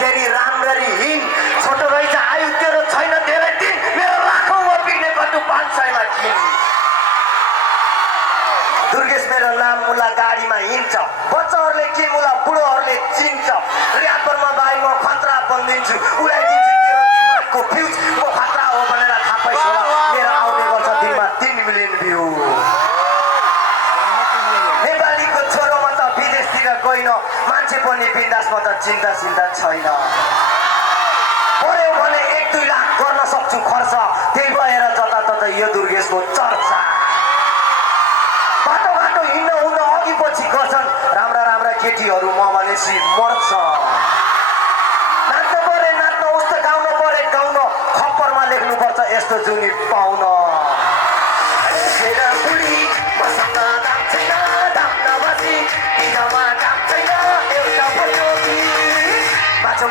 हिँड्दाखेरि राम्ररी हिँड छोटो रहेछ आयु तेरो छैन धेरै दिन मेरो लाखौँमा बिग्ने कटु 500मा किन दुर्गेश मेरो नाम मुला गाडीमा हिँड्छ बच्चाहरूले के मुला बुढोहरूले चिन्छ र्यापरमा बाई म खतरा बनिदिन्छु उडाइदिन्छु तेरो दिमागको फ्युज म खतरा हो भनेर थाहा पाइस् होला मेरो आउने गर्छ दिनमा 3 मिलियन भ्यू नेपालीको छोरोमा त विदेशतिर गइन मान्छे पनि बिन्दासमा त चिन्ता छैन पऱ्यो भने 1-2 लाख गर्न सक्छु खर्च त्यही भएर जताततै यो दुर्गेशको चर्चा बाटो हिँड्न हुन अघि पछि गर्छन् राम्रा केटीहरू म भनेपछि मर्छ नाच्न परे नाच्न उस्तो गाउन परे गाउन खप्परमा लेख्नुपर्छ यस्तो जुनी पाउन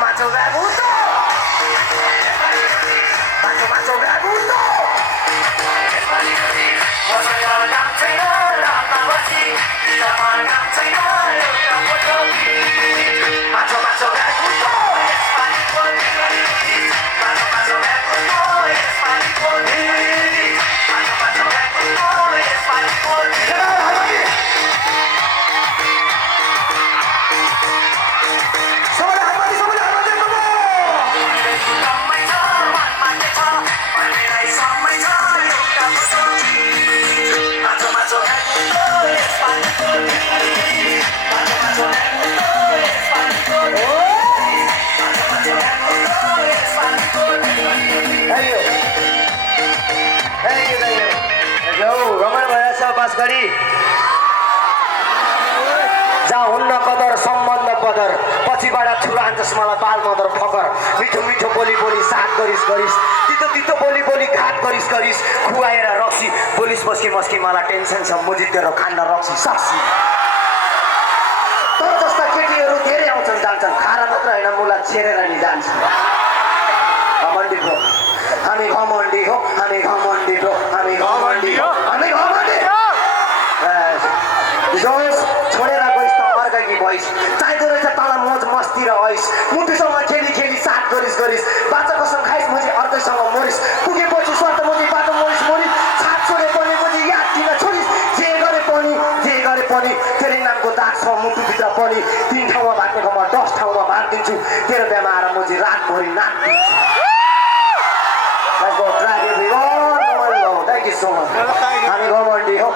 macho gaguto बस गरी जहाँ हुन्न कदर सम्बन्ध पदर पछिबाट छुरान्छस् मलाई बाल मदर फकर मिठो बोली साथ गरिस तितो बोली घात गरिस खुवाएर रक्सी पुलिस मस्की मलाई टेन्सन छ मुजी तेरो खान्न रक्सी सक्सी तर जस्ता केटीहरू धेरै आउँछन् जान्छन् खाना मात्र होइन मुला छेरेर नि जान्छन् घमण्डी हो हामी घमण्डी हो जोस छोडेर गइस् त अर्काकी भइस् चाहिँदो रहेछ तल मोज मस्ती र ऐस मुटुसँग खेली साथ गरिस बाचा कसम खाइस् मुझे अर्कैसँग मोरिस पुगेपछि स्वार्थ मुझे बाटो मोरिस छाप छोडे पनि मुझे याद किन छोडिस् जे गरे पनि तेरै नामको दाग छ मुटुभित्र पनि 3 ठाउँमा भाग्ने ठाउँमा 10 ठाउँमा भागिदिन्छु तेरो बिहामा आएर मुझे रातभरि नाच्दिन्छु Let's go, drag everyone. Thank you so much. हामी घमण्डी हो